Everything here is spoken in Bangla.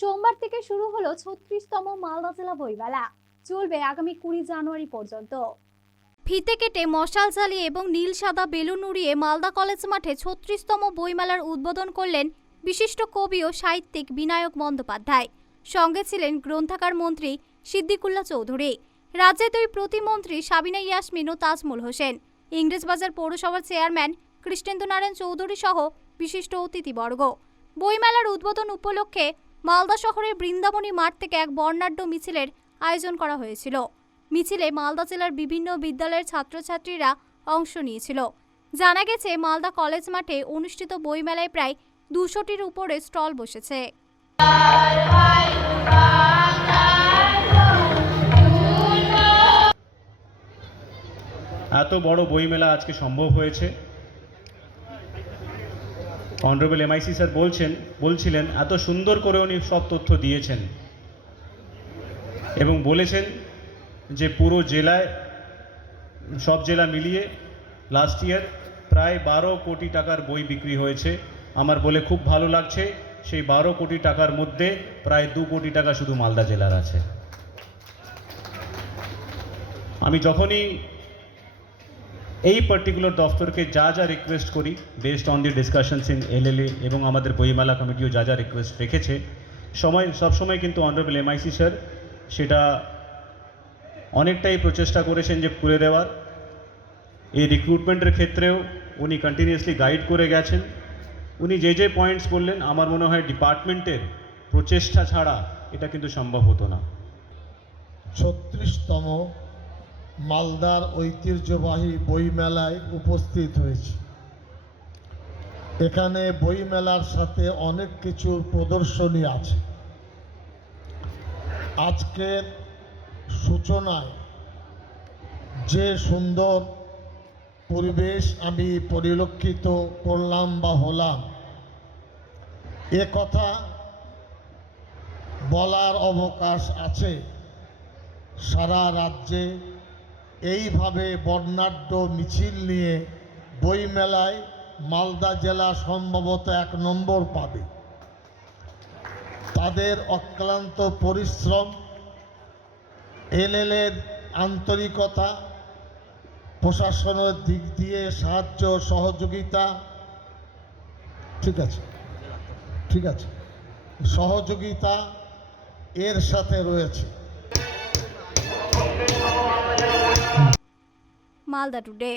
সোমবার থেকে শুরু হলো ছত্রিশতম মালদা জেলা বইমেলা। চলবে আগামী কুড়ি জানুয়ারি পর্যন্ত। ফিতে কেটে মশাল জ্বালিয়ে এবং নীল সাদা বেলুন উড়িয়ে মালদা কলেজ মাঠে ছত্রিশতম বইমেলার উদ্বোধন করলেন বিশিষ্ট কবি ও সাহিত্যিক বিনায়ক বন্দ্যোপাধ্যায়। সঙ্গে ছিলেন গ্রন্থাগার মন্ত্রী সিদ্দিকুল্লা চৌধুরী। রাজ্যের দুই প্রতিমন্ত্রী সাবিনা ইয়াসমিন ও তাজমুল হোসেন। ইংরেজবাজার পৌরসভার চেয়ারম্যান কৃষ্ণেন্দু নারায়ণ চৌধুরী সহ বিশিষ্ট অতিথিবর্গ। বইমেলার উদ্বোধন উপলক্ষে মালদা শহরের বৃন্দাবনী মাঠ থেকে এক বর্ণাঢ্য মিছিলের আয়োজন করা হয়েছিল। মিছিলে মালদা জেলার বিভিন্ন বিদ্যালয়ের ছাত্রছাত্রীরা অংশ নিয়েছিল। জানা গেছে, মালদা কলেজ মাঠে অনুষ্ঠিত বইমেলায় প্রায় দুশোটির উপরে স্টল বসেছে। এত বড় বইমেলা আজকে সম্ভব হয়েছে? অনারেবল এমআইসি স্যার বলছেন, বলছিলেন, এত সুন্দর করে উনি সব তথ্য দিয়েছেন এবং বলেছেন যে পুরো জেলায়, সব জেলা মিলিয়ে লাস্ট ইয়ার প্রায় বারো কোটি টাকার বই বিক্রি হয়েছে। আমার বলে খুব ভালো লাগছে, সেই বারো কোটি টাকার মধ্যে প্রায় দু কোটি টাকা শুধু মালদা জেলার আছে। আমি যখনই এই পার্টিকুলার দফতরকে যা যা রিকোয়েস্ট করি based on the discussions in LLA এবং আমাদের বইমেলা কমিটিও যা যা রিকোয়েস্ট রেখেছে, সময় সবসময় কিন্তু অনারেবল এমআইসি স্যার সেটা অনেকটাই প্রচেষ্টা করেছেন যে করে দেওয়ার। এই রিক্রুটমেন্টের ক্ষেত্রেও উনি কন্টিনিউয়াসলি গাইড করে গেছেন। উনি যে যে পয়েন্টস বললেন, আমার মনে হয় ডিপার্টমেন্টের প্রচেষ্টা ছাড়া এটা কিন্তু সম্ভব হতো না। ছত্রিশতম মালদার ঐতিহ্যবাহী বইমেলায় উপস্থিত হয়েছে। এখানে বইমেলার সাথে অনেক কিছুর প্রদর্শনী আছে। আজকের সূচনায় যে সুন্দর পরিবেশ আমি পরিলক্ষিত করলাম বা হলাম, এ কথা বলার অবকাশ আছে সারা রাজ্যে। এইভাবে বর্ণাঢ্য মিছিল নিয়ে বইমেলায় মালদা জেলা সম্ভবত এক নম্বর পাবে। তাদের অক্লান্ত পরিশ্রম এলএলের আন্তরিকতা, প্রশাসনের দিক দিয়ে সাহায্য, সহযোগিতা, ঠিক আছে ঠিক আছে, সহযোগিতা এর সাথে রয়েছে। মালদা টুডে